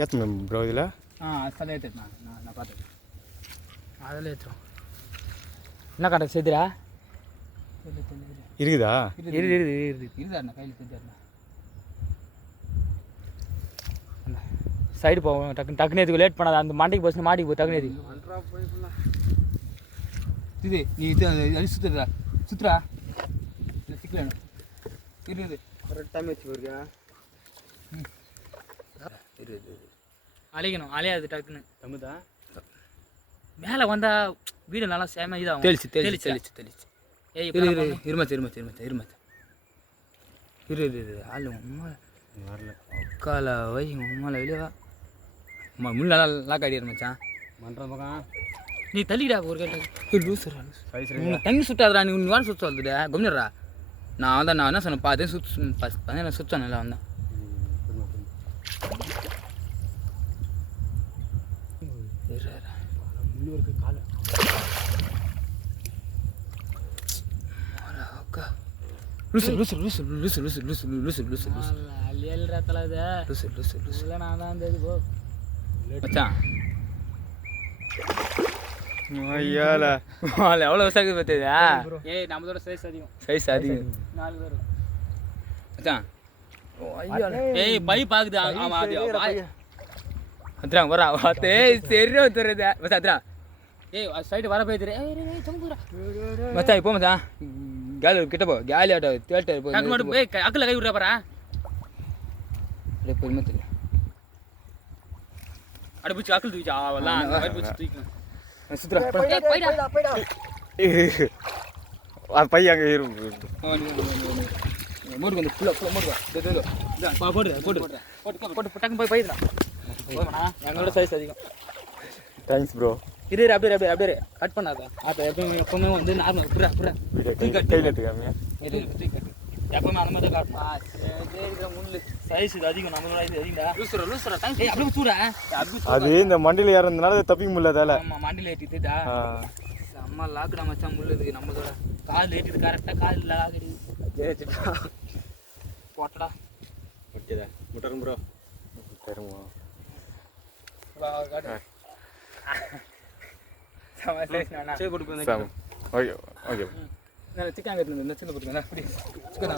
ஏற்றணும் ப்ரோ இதில். அதில் ஏற்றுண்ணா. நான் பார்த்துக்கேன். அதில் ஏற்றுறோம். என்ன கரெக்டாக சேர்த்துடா இருக்குதா? இருக்குதாண்ணா கையில் சேர்த்துண்ணா. சைடு போவோம். டக்குன்னு எதுக்கு லேட் பண்ணாத. அந்த மண்டைக்கு போச்சு மாட்டிக்கு போ. டக்குன்னு எது இது நீ இது சுற்றுறா சுற்றுறா இல்லை சிக்கல இருக்குது கரெக்டாக வச்சு போயிருக்கா. அழிக்கணும் அலையாது டக்குன்னு தம்புதா. மேலே வந்தால் வீடு நல்லா சேம இதாகும். தெளிச்சு ஏய் இருமாச்சு ஆள் உம்மா வரல. உக்கால வை உம்மால வெளியவா முள்ளெல்லாம் லாக் ஆகிடு மச்சான். மன்ற பக்கம் நீ தள்ளிடா ஒரு கேட்ட லூசுரா தங்கி சுட்டாதுடா. நீ வான் சுற்ற வந்துடா கம்னிடுறா. நான் என்ன சொன்னேன் பார்த்தேன் சுற்று சுற்றேன் நல்லா வந்தேன். எவ்வளோ விசாரிக்க பார்த்தியா? ஏய் நம்மளோட சைஸ் அதிகம் 4 பேர் மச்சான். ஏய் பை பாக்குது. ஆமா அத்ரா வரா வாத்தே சரியா வந்துறது மச்சான். அத்ரா ஏய் சைடு வர போயிடுறே. ஏய் தம்புடா மச்சான். இப்போ மச்சான் கேலி கிட்ட போ. கேலி ஆட்டோ தேட்டர் போ. டக்கு மட்டும் ஏய் அக்கல கை விடுறா பாரா. அப்படியே பொறுமை தெரியல. அட புடிச்சு அக்கல் தூக்கிச்சா அவலாம் அந்த மாதிரி புடிச்சு தூக்கினா சுத்ரா போய்டா. அது பை அங்கே இருக்கு. மோடு வந்து ஃபுல்லா மோடு டேய் போடு டக்கு போய் போய்டா. போடா என்னோட சைஸ் அதிகம். Thanks bro. இரு அப்படியே கட் பண்ணாத. ஆட்ட எப்பவுமே வந்து நார்மல் புரா கையில் எடுத்துக்காம எப்பவுமே அந்த மாதிரி தான் காட்டுமா. சரி முள்ளு சைஸ் இது அதிகம். நம்மளோட இது அதிகம்டா. லூசுரா தேங்க்ஸ். ஏய் அப்படியே சூடா அது இந்த மண்டியில் ஏறதுனால தப்பிக்க முடியல. அதால ஆமாம் மண்டியில் ஏற்றிட்டுதா செம்ம லாக்குடா மச்சான். முள்ளுதுக்கு நம்மளோட கால் ஏற்றிட்டு கரெக்டாக கால் லாக்கடி ஜெயிச்சுட்டா போட்டடா. ஓகேதா முட்டரும் ப்ரோ தருமா சரி போட்டு ஓகே ஓகே சிக்கன் கட்டு சின்ன போட்டுக்கா